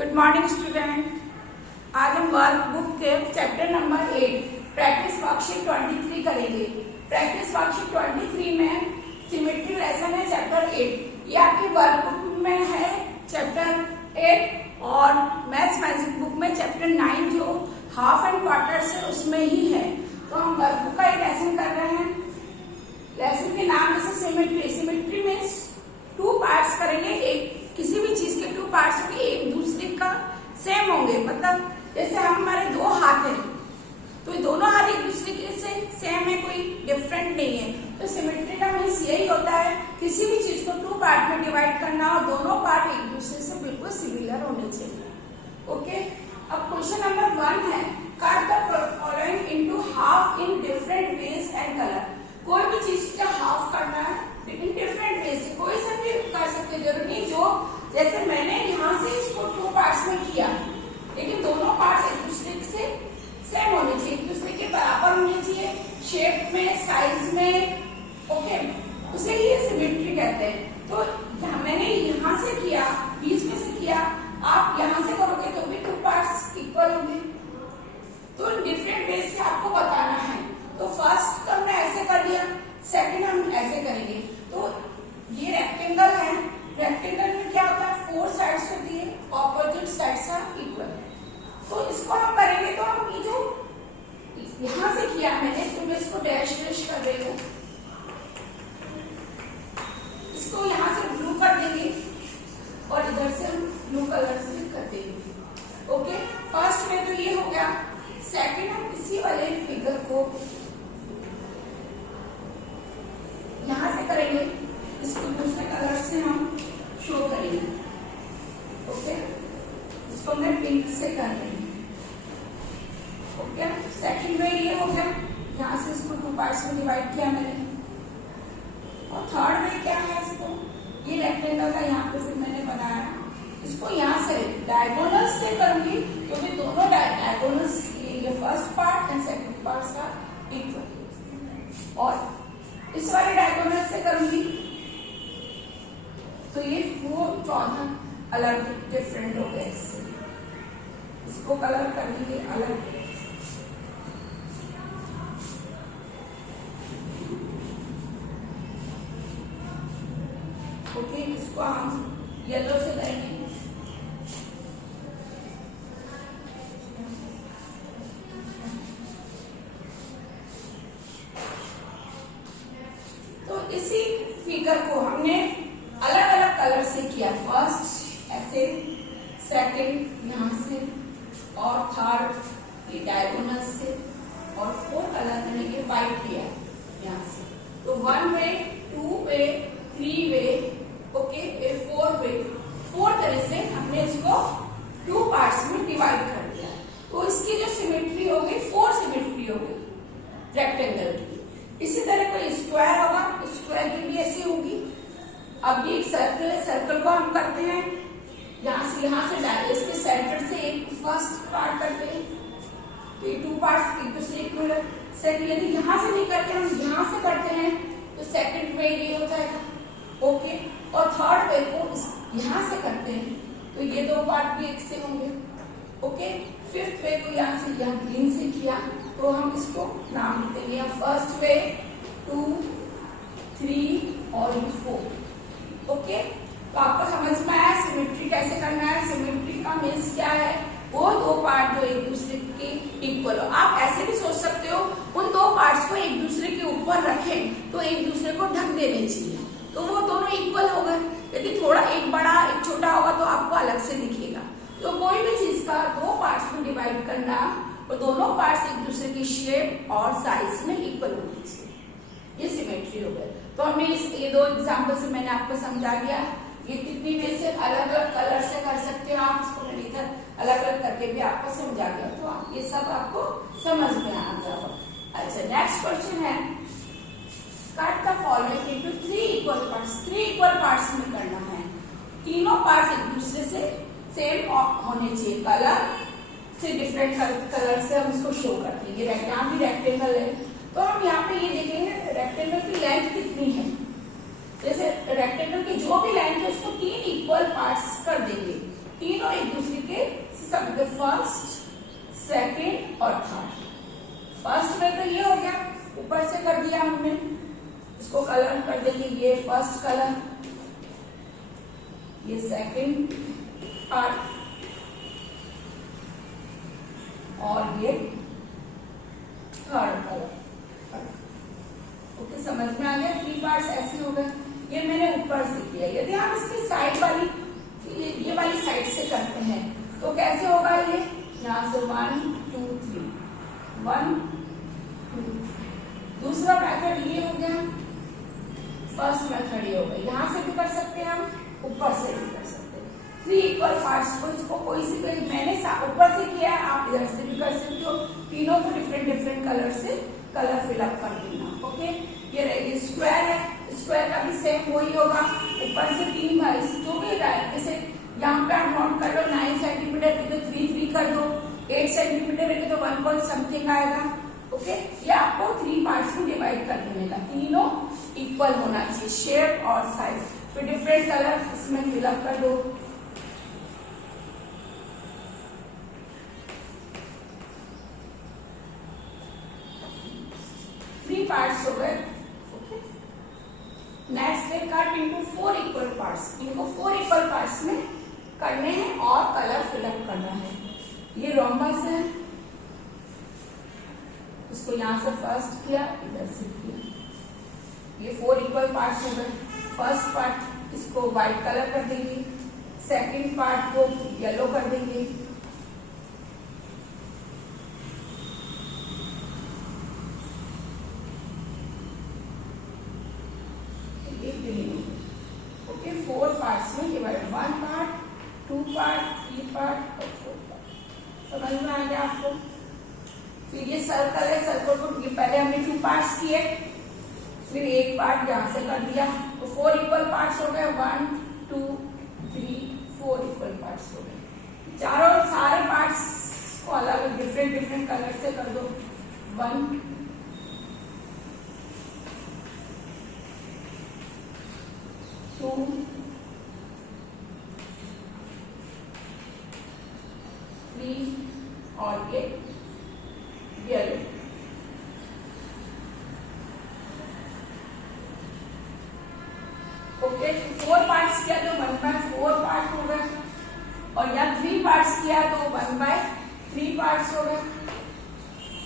Good morning student. आज हम work book के चैप्टर नंबर 8 प्रैक्टिस वर्कशीट 23 करेंगे। प्रैक्टिस वर्कशीट 23 में सिमेट्री लेसन है चैप्टर 8। ये आपकी वर्क बुक में है चैप्टर 8 और मैथ्स मैजिक बुक में चैप्टर 9 जो हाफ एंड क्वार्टर्स है उसमें ही है। तो हम वर्क बुक का एक लेसन कर रहे हैं। लेसन के नाम जैसे symmetry, symmetry means two parts करेंगे। एक किसी भी चीज के टू पार्ट्स होंगे, एक दूसरे का सेम होंगे। मतलब जैसे हमारे दो हाथ हैं तो दोनों हाथ एक दूसरे के से सेम है, कोई डिफरेंट नहीं है। तो सिमेट्री का मीन्स यही होता है किसी भी चीज को टू पार्ट में डिवाइड करना और दोनों पार्ट एक दूसरे से बिल्कुल सिमिलर होने चाहिए। ओके, अब क्वेश्चन नंबर 1 है cut the following into half in different ways and colour. कोई भी चीज का हाफ करना है लेकिन डिफरेंट वे से, कोई सा भी कर सकते, जरूरी नहीं। जो जैसे मैंने यहाँ से इसको टू पार्ट्स में किया लेकिन दोनों पार्ट्स एक दूसरे से सेम होने चाहिए, एक दूसरे के बराबर होने चाहिए, शेप में, साइज में। ओके, उसे ये सिमेट्री कहते हैं। तो मैंने यहाँ से किया, बीच में से किया, आप यहाँ से करोगे तो भी टू पार्ट्स इक्वल होंगे। तो डिफरेंट वे से आपको बताना है। तो फर्स्ट तो हमने ऐसे कर दिया, सेकंड हम ऐसे करेंगे। तो ये रेक्टेंगल है, रेक्टेंगल में क्या होता है, फोर साइड्स होती है, ऑपोजिट साइड्स आर इक्वल। तो इसको हम करेंगे तो हम ये जो यहां से किया मैंने, तो मैं इसको डैश डैश कर रही हूं, इसको यहां से ब्लू कर देंगे और इधर से हम ब्लू कलर से कर देंगे। ओके, फर्स्ट में तो ये हो गया। सेकंड हम इसी वाले फिगर को यहां से करेंगे, इसको दूसरे कलर से हम शो करेंगे। ओके, इसको मैं पिंक से कर रही हूँ। ओके, सेकंड में ये हो गया, यहाँ से इसको टू पार्ट्स में डिवाइड किया मैंने। और थर्ड में क्या है, इसको ये रेक्टेंगल का यहाँ पे फिर मैंने बनाया, इसको यहाँ से डायगोनल से करूंगी क्योंकि दोनों डायगोनल्स, ये first part and second part का इक्वल, और इस वाले डायगोनल से करूंगी तो ये वो 14 अलग डिफरेंट हो गए। इससे इसको कलर कर देंगे अलग। ओके, इसको हम येलो से करेंगे। तो इसी फिगर को हमने अलग अलग कलर से किया। फर्स्ट ऐसे, सेकंड यहाँ से, और थर्ड ये डायगोनल से, और फोर्थ कलर मैंने ये व्हाइट किया यहाँ से। तो 1 वे, 2 वे, 3 वे, ओके, 4 वे, 4 तरह से हमने इसको टू पार्ट्स में डिवाइड कर दिया। तो इसकी जो सिमेट्री हो गई, 4 सिमेट्री हो गई रेक्टेंगल की। इसी तरह कोई स्क्वायर होगा, स्क्वायर की भी ऐसी होगी। अब ये एक सर्कल है, सर्कल को हम करते हैं यहाँ से डायरेक्ट इसके सेंटर से एक फर्स्ट पार्ट करते हैं, तो ये टू पार्ट्स एक दूसरे इक्वल है। सेकंड, यदि यहाँ से नहीं करते हम यहाँ से करते हैं तो सेकंड वे ये हो जाएगा। ओके, और थर्ड वे को यहाँ से करते हैं तो ये दो पार्ट भी एक से होंगे। ओके, फिफ्थ वे को यहाँ से, यहाँ ग्रीन से किया तो हम इसको नाम देंगे फर्स्ट वे, 2, 3 और 4। ओके, तो आपको समझ में आया सिमेट्री कैसे करना है। सिमेट्री का मीन्स क्या है, वो दो पार्ट जो एक दूसरे के इक्वल हो। आप ऐसे भी सोच सकते हो उन दो पार्ट्स को एक दूसरे के ऊपर रखें तो एक दूसरे को ढक देने चाहिए, तो वो दोनों इक्वल हो गए। यदि थोड़ा एक बड़ा एक छोटा होगा तो आपको अलग से दिखेगा। तो कोई भी चीज का दो पार्ट्स में डिवाइड करना और दोनों पार्ट्स एक दूसरे की शेप और साइज में इक्वल होने चाहिए, ये सिमेट्री हो गई। तो हमने ये दो एग्जाम्पल से मैंने आपको समझा दिया। ये कितनी वे से अलग अलग कलर से कर सकते हो आप, इसको मैंने इधर अलग अलग करके भी आपको समझा दिया, तो आप ये सब आपको समझ में आ गया। अच्छा, नेक्स्ट क्वेश्चन है cut the following into 3 equal parts. 3 equal parts में करना है, तीनों पार्ट्स एक दूसरे से सेम होने चाहिए, कलर से डिफरेंट कलर से हम इसको शो करते हैं। यहाँ भी रेक्टेंगल है तो हम यहाँ पे ये देखेंगे रेक्टेंगल की लेंथ कितनी है। जैसे रेक्टेंगल की जो भी लेंथ है उसको 3 इक्वल पार्ट्स कर देंगे, तीनों एक दूसरे के सब फर्स्ट, सेकेंड और थर्ड। फर्स्ट में तो ये हो गया, ऊपर से कर दिया हमने, इसको कलर कर देंगे, ये फर्स्ट कलर, ये सेकेंड पार्ट और ये थर्ड कलर। ओके, समझ में आ गया? 3 पार्ट्स ऐसे हो गए। ये मैंने ऊपर से किया। यदि हम इसकी साइड वाली, ये वाली साइड से करते हैं तो कैसे होगा? ये यहाँ से 1 2 3, 1 2 3। दूसरा मेथड ये हो गया, फर्स्ट मेथड ये हो गया। यहाँ से भी कर सकते हैं हम, ऊपर से भी कर सकते हैं। 3 इक्वल पार्ट्स को, इसको कोई सी कोई मैंने ऊपर से किया है, आप इधर से भी कर सकते हो। तीनों को डिफरेंट कलर से कलर फिलअप कर देना। ओके, ये रहेगी स्क्वायर है, स्क्वायर का भी सेम वही होगा, ऊपर से 3 बार जो भी जैसे यहाँ पे आप नोट कर लो, 9 सेंटीमीटर तो 3 3 कर दो, 8 सेंटीमीटर है तो 1 पॉइंट समथिंग आएगा। ओके, ये आपको 3 पार्ट्स में डिवाइड कर देने का, तीनों इक्वल होना चाहिए, शेप और साइज। फिर डिफरेंट कलर इसमें फिलअप कर दो। पार्ट्स हो गए। ओके, नेक्स्ट दे कट इनटू 4 इक्वल पार्ट्स। इनको 4 इक्वल पार्ट्स में करने हैं और कलर फिलअप करना है। ये रोम्बस है, इसको यहां से फर्स्ट किया, इधर से किया। ये 4 इक्वल पार्ट्स हो गए। फर्स्ट पार्ट इसको व्हाइट कलर कर देंगे, सेकंड पार्ट को येलो कर देंगे, ओके। 4 पार्ट्स में डिवाइड, 1 पार्ट, 2 पार्ट, 3 पार्ट और 4 पार्ट। समझ में आ गया आपको? फिर ये सर्कल है, सर्कल को पहले हमने 2 पार्ट्स किए, फिर 1 पार्ट यहां से कर दिया, तो 4 इक्वल पार्ट्स हो गए। 1 2 3 4 इक्वल पार्ट्स हो गए। चारों सारे पार्ट्स को अलग डिफरेंट कलर से कर दो। 1 2 3 और ये येलो। ओके, 4 पार्ट्स किया तो 1/4 पार्ट हो गए, और या 3 पार्ट्स किया तो 1/3 पार्ट्स हो गए,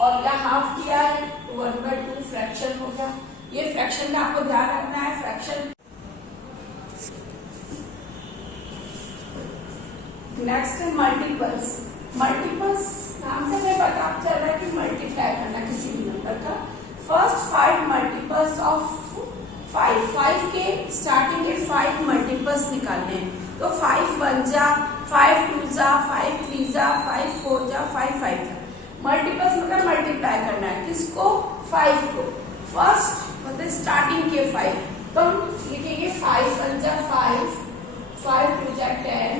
और या हाफ किया है तो 1/2 फ्रैक्शन हो गया। ये फ्रैक्शन का आपको ध्यान रखना है। फ्रैक्शन नेक्स्ट है मल्टीपल्स। मल्टीपल्स नाम से हमें पता चल रहा है कि मल्टीप्लाई करना किसी भी नंबर का। फर्स्ट 5 मल्टीपल्स ऑफ 5 के स्टार्टिंग के 5 मल्टीपल्स निकालने हैं। तो 5 1 जा, 5 2 जा, 5 3 जा, 5 4 जा, 5 5 जा। मल्टीपल्स मतलब मल्टीप्लाई करना है किसको? 5 को। फर्स्ट मतलब स्टार्टिंग के 5, तो हम लिखेंगे 5 1 जा 5, 5 2 जा 10,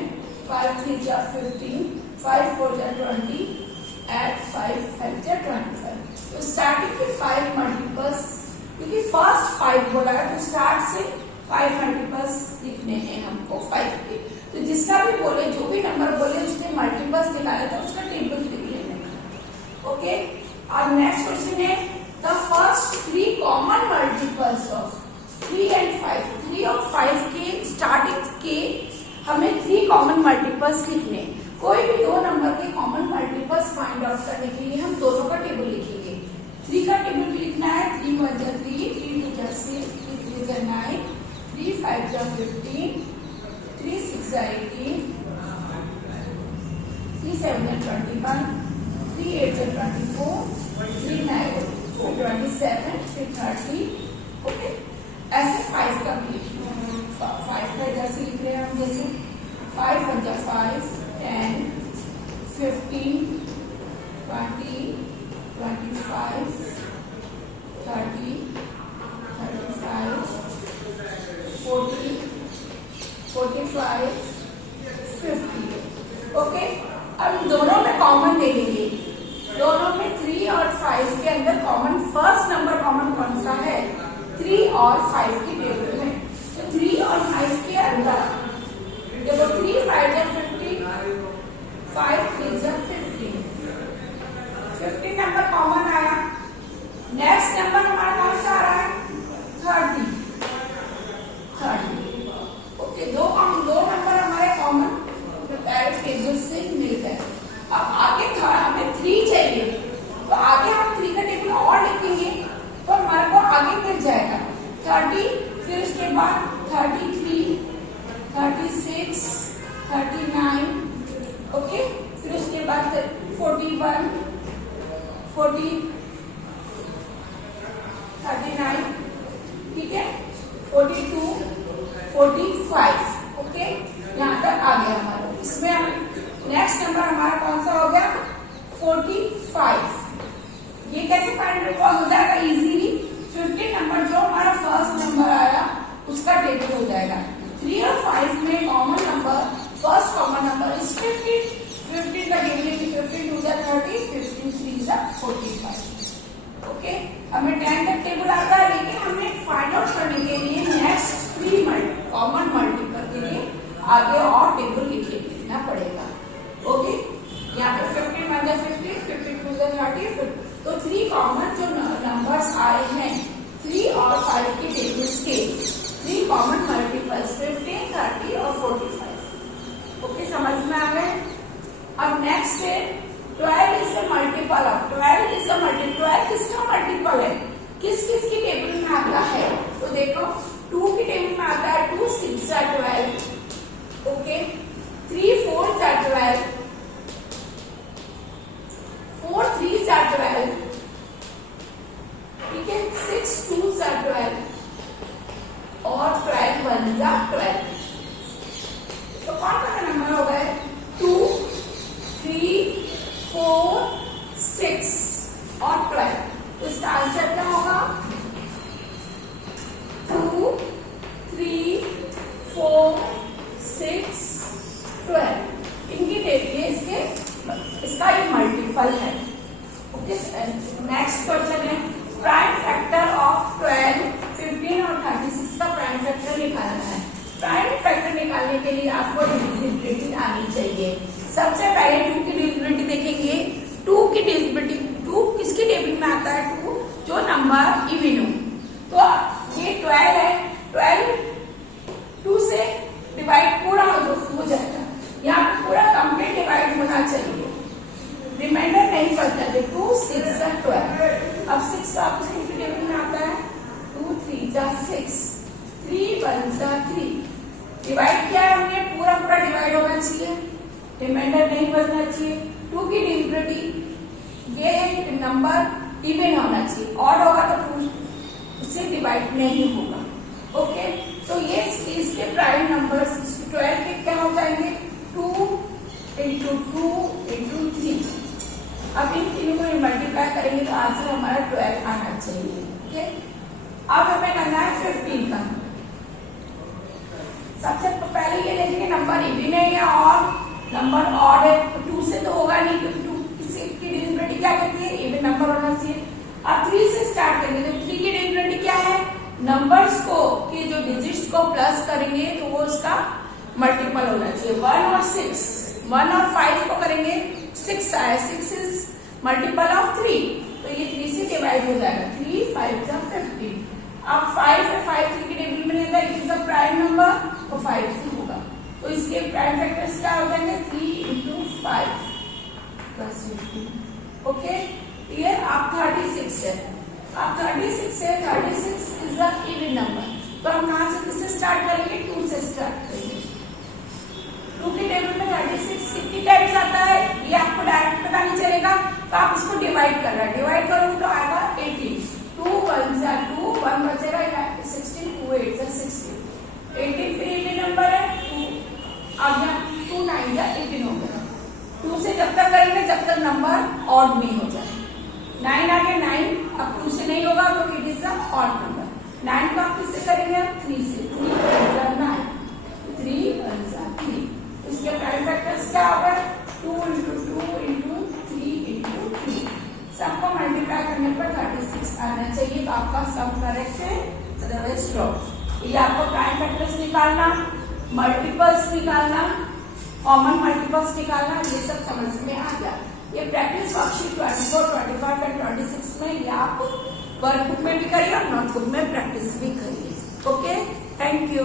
5 3 जा 15, 5 4 जा 20 एंड 5 5 जा 25। तो स्टार्टिंग के 5 मल्टीपल्स, क्योंकि फर्स्ट 5 बोला है तो स्टार्ट से 5 मल्टीपल्स लिखने हैं हमको 5 के। तो जिसका भी बोले, जो भी नंबर बोले उसने मल्टीपल्स निकाले तो उसका टेबल लिख लेना। ओके, और नेक्स्ट क्वेश्चन है the first 3 common multiples of 3 and 5। 3 और 5 के स्टार्टिंग के हमें 3 कॉमन मल्टीपल्स लिखने। कोई भी 2 नंबर के कॉमन मल्टीपल्स फाइंड आउट करने के लिए हम दोनों का टेबल लिखेंगे। 3 का टेबल भी लिखना है। 3 1 जा 3, 3 2 जा 6, 3 3 जा 9, 3 5 जा 15, 3 6 जा 18, 3 7 जा 21, 3 8 जा 24, 3 9 जा 27, 3 30। ओके, ऐसे 5 का भी लिखना है। 5 का इधर से लिख रहे हैं हम, जैसे 5 1 जा 5, 10, 15, 20, 25, 30, 35, 40, 45, 50। ओके, अब दोनों में कॉमन ले लेंगे। दोनों में 3 और 5 के अंदर कॉमन, फर्स्ट नंबर कॉमन कौन सा है? 3 और 5 की टेबल में। तो 3 और 5 के अंदर देखो 3 5 जा 15, 39, ठीक है, 42, 45, ओके, यहाँ तक आ गया हमारा। इसमें नेक्स्ट नंबर हमारा कौन सा हो गया, 45। ये कैसे फाइंड हो जाएगा इजीली, 15 नंबर जो हमारा फर्स्ट नंबर आया उसका टेबल हो जाएगा। 3 और 5 में common number, first common number is 15, 15 का डिविजन 15 2 जा 30, 15 3 जा 45, ओके। हमें 10 तक टेबल आता है, लेकिन हमें फाइंड आउट करने के लिए नेक्स्ट 3 कॉमन मल्टीपल के लिए आगे और टेबल लिखना पड़ेगा, ओके। यहाँ पे 15 1 जा 15, 15 2 जा 30, तो 3 कॉमन जो नंबर्स आए हैं 3 और 5 के टेबल्स के 3 कॉमन मल्टीपल्स 15, 30 और 45, ओके, समझ में आ गए। अब नेक्स्ट है 12 is the multiple of 12 is the multiple, 12 किसका मल्टीपल है, किस किस की टेबल में आता है, तो देखो 2 की टेबल में आता है 2 6 जा 12, ओके, 3 4 जा 12, 4 3 जा 12, ठीक है, 6 2 जा 12 और 12 1 जा 12। तो कौन सा नंबर हो गए, 2 3 4 6 और 12, तो इसका आंसर क्या होगा, 2 3 4 6 12, इनकी टेबल इसके, इसका ये मल्टीपल है, ओके। नेक्स्ट क्वेश्चन है प्राइम फैक्टर ऑफ 12, 15 और 36 का प्राइम फैक्टर निकालना है। प्राइम फैक्टर निकालने के लिए आपको डिविजिबिलिटी आनी चाहिए। सबसे पहले 2 की डिविजिबिलिटी देखेंगे। 2 की डिविजिबिलिटी, 2 किसकी टेबल में आता है, 2 जो नंबर इवन हो, तो ये 12 है, 12 2 से डिवाइड पूरा हो जाएगा, यहाँ पे पूरा कंप्लीट डिवाइड होना चाहिए, रिमाइंडर नहीं करता है। 2 6 जा 12, अब 6 वापस किसकी टेबल में आता है, 2 3 जा 6, 3 1 जा 3, डिवाइड किया है हमने, पूरा पूरा डिवाइड होना चाहिए, रिमाइंडर नहीं करना चाहिए। 2 की डिविजिबिलिटी, ये नंबर इवन होना चाहिए, ऑड होगा तो 2 उससे डिवाइड नहीं होगा, ओके। तो ये इसके प्राइम नंबर्स 12 के क्या हो जाएंगे, 2 इंटू 2 इंटू 3। अब इन तीनों को मल्टीप्लाई करेंगे तो आंसर हमारा 12 आना चाहिए, ओके। अब हमें करना है 15 का। सबसे पहले ये देखेंगे नंबर इवन है या ऑड, नंबर ऑड है, 2 से तो होगा नहीं, क्योंकि 2 किसी की डिविजिबिलिटी क्या कहती है, इवन नंबर होना चाहिए। अब 3 से स्टार्ट करेंगे, तो 3 की डिविजिबिलिटी क्या है, नंबर्स को के जो डिजिट्स को प्लस करेंगे तो वो उसका मल्टीपल होना चाहिए। 1 और 6, 1 और 5 को करेंगे, 6 आया, 6 इज मल्टीपल ऑफ 3, तो ये 3 से डिवाइड हो जाएगा, 3 5 जा 15। अब 5 है, 5 3 की टेबल में रहता है, it is a prime number, तो 5 से होगा, तो इसके प्राइम फैक्टर्स क्या हो जाएंगे, 3 इंटू 5 प्लस 15, ओके। क्लियर। अब 36 है, अब 36 है, 36 इज अ इवन नंबर, तो हम कहां से किससे स्टार्ट करेंगे, 2 से स्टार्ट करेंगे। 2 की टेबल में 36 कितनी टाइम्स आता है ये आपको डायरेक्ट पता नहीं चलेगा, तो आप इसको डिवाइड कर रहे हैं, डिवाइड करोगे तो आएगा 18, 2 1 जा 2, 1 बचेगा 16, 2 8 जा 16, 18 फिर इवन नंबर है, 2 अब यहाँ 2 9 जा 18 हो गया। 2 से जब तक करेंगे जब तक नंबर ऑड नहीं हो जाए, 9 आ गया 9, अब 2 से नहीं होगा तो it is a odd number. 9 को आप किससे करेंगे, 3 से, 3 1 जा 9, 3 1 जा 3, इसके प्राइम फैक्टर्स क्या होगा, 2 इंटू 2 इंटू 3 इंटू 3, सबको मल्टीप्लाई करने पर 36 आना चाहिए, तो आपका सब करेक्ट है, अदरवाइज ड्रॉप। ये आपको प्राइम फैक्टर्स निकालना, मल्टीपल्स निकालना, कॉमन मल्टीपल्स निकालना, ये सब समझ में आ गया। ये प्रैक्टिस वर्कशीट 24, 25 एंड 26 में ये आप वर्कबुक में भी करिए और नोटबुक में प्रैक्टिस भी करिए, ओके। Thank you.